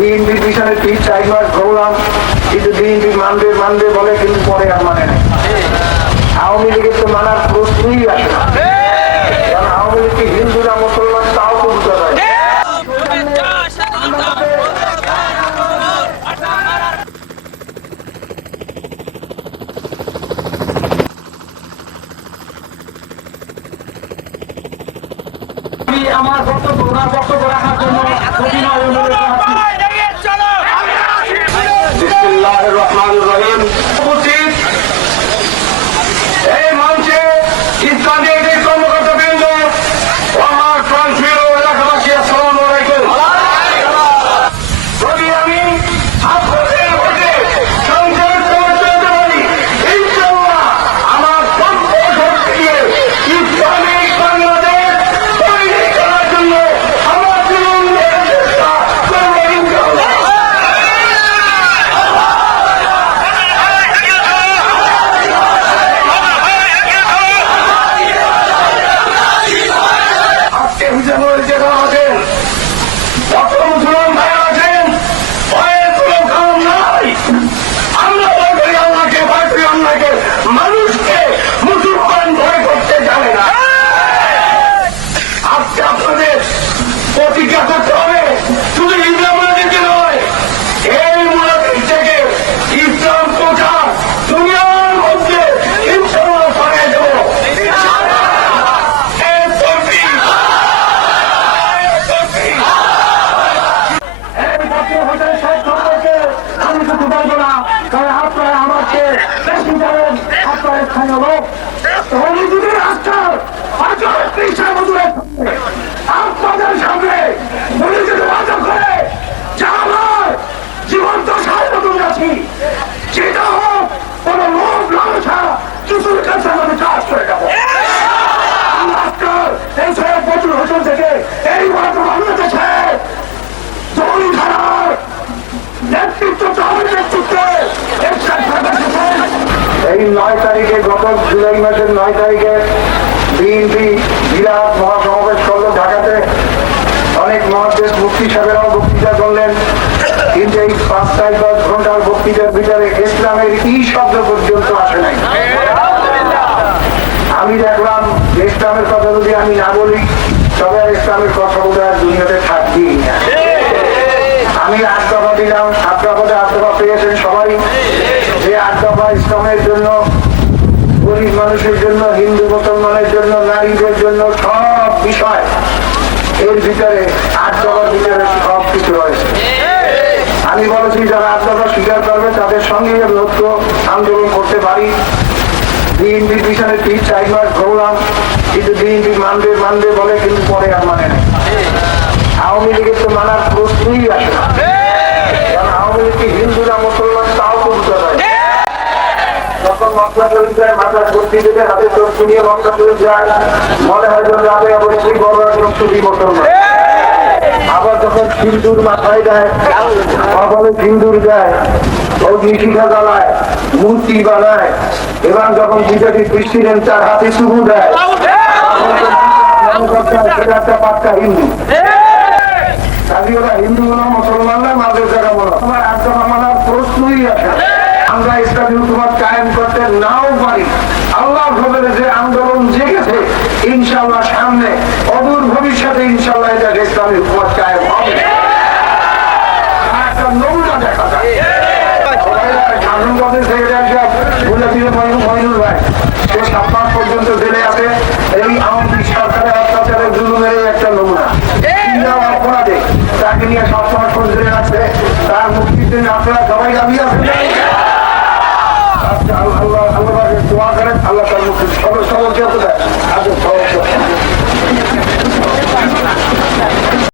BNP পিছনে 3-4 মাস ঘুরলাম, কিন্তু বিএনপি মানবে বলে, কিন্তু পরে আর মানে নাই। আওয়ামী লীগের তো মানার প্রশ্নই আসে না, কারণ আওয়ামী লীগকে হিন্দুরা মুসলমান তাও তো বুঝতে পারে। আমার বক্তব্য রাখার জন্য বিসমিল্লাহির রহমানির রহিম। এই মঞ্চে ইসলামী কর্মকর্তাবৃন্দ, আমার প্রাণপ্রিয় এলাকাবাসী, আসসালামু আলাইকুম। যদি আমি আপনাদের ভোটে সংসদ সদস্য হই, ইনশাআল্লাহ আমার সম্পদ ভোট দিয়ে ইসলামিক বাংলাদেশ তৈরি করার জন্য আমার জীবন দেওয়ার চেষ্টা করব ইনশাআল্লাহ। আজকে হিসাব যেটা আছেন, যত মুসলমান ভাই আছেন, ভয়ের কোনো কারণ নাই। আমরা ভয় করি আল্লাহকে, ভয় করি আল্লাহকে। মানুষকে মুসলমান ভয় করতে জানে না। আজকে আপনাদের প্রতিজ্ঞা করতে হবে, শুধু ইসলাম মুনাফিককে নয়, এই মুনাফিক থেকে ইসলাম প্রচার দুনিয়ার মধ্যে ইনশাআল্লাহ ছড়িয়ে দেব। আমি শুধু বলবো না, কারণ আপনারা আমাকে বেশি জানেন, আপনারা স্থানীয় লোক। হুজুরের আজকাল আপনাদের সামনে যদি বাধা করে আমার জীবন্ত স্বাধীনতা আছি, যেটা হোক কোন লোক লালসা কিছুর কাছে আমাদের কাজ করে যাবো। আজকাল এই সব বছর হোসেন থেকে এই মাত্র বাংলাদেশে দুই ধারার এই 9 তারিখে, গত জুলাই মাসের 9 তারিখে বিএনপি বিরাট মহাসমাবেশ করলো ঢাকাতে। অনেক মহাদেশ মুফতি সাহেবেরাও বক্তৃতা করলেন, কিন্তু এই 5-10 ঘন্টার বক্তৃতার ভিতরে ইসলামের কি শব্দ পর্যন্ত আসে নাই। আমি দেখলাম ইসলামের কথা যদি আমি না বলি, তবে আর ইসলামের কথা বোধ আর দুনিয়াতে থাকবেই না। আমি 8 দফা দিলাম, 7 দফাতে 8 দফা পেয়েছেন সবাই। যে 8 দফা ইসলামের জন্য, গরিব মানুষের জন্য, হিন্দু মুসলমানের জন্য, নারীদের জন্য, সব বিষয় এর ভিতরে 8 দফার ভিতরে সব কিছু রয়েছে। আমি বলেছি যারা 8 দফা স্বীকার করবে তাদের সঙ্গে ঐক্য আন্দোলন করতে পারি। বিএনপি পিছনে 3-4 মাস ঘুরলাম, কিন্তু বিএনপি মানবে বলে, কিন্তু পরে আর মানে নাই। আওয়ামী লীগের তো মানার প্রশ্নই আসে না, কারণ আওয়ামী লীগকে হিন্দুরা মুসলমান তাও তো বুঝতে পারে। যখন মক্কা শরীফ যায়, মাথা ভর্তি দেবে, হাতে চোখ নিয়ে মক্কা শরীফ যায়, মনে হয় যে যাবে অবশ্যই বড় একজন ছবি মুসলমান। আবার যখন সিন্দুর মাথায় দেয়, বলে সিন্দুর দেয়, অগ্নিশিখা জ্বালায়, মূর্তি বানায়, এবং যখন বিজেপি প্রেসিডেন্ট তার হাতে চুমু দেয়, সেটা একটা পাক্কা হিন্দু। ওরা হিন্দু বলো, মুসলমান না, মাঝের জায়গা বলো, তোমার একদম আমার প্রশ্নই আছে। আমরা ইসলামী হুকুমত কায়েম করতে নাও পারি, আল্লাহ ভবনে যে আন্দোলন জেগেছে, ইনশাআল্লাহ সামনে অদূর ভবিষ্যতে ইনশাআল্লাহ এটা ইসলামী হুকুমত কায়েম হবে। একটা নমুনা দেখা যায় শাসনপদের মইনুল ভাই, সে 7 মাস পর্যন্ত জেলে আছে। এই আওয়ামী সরকারের অত্যাচারের জুলুমের একটা নমুনা। অপরাধে তাকে নিয়ে 7 মাস জেলে আছে, তার মুক্তির জন্য আপনারা সবাই দাবি আছেন।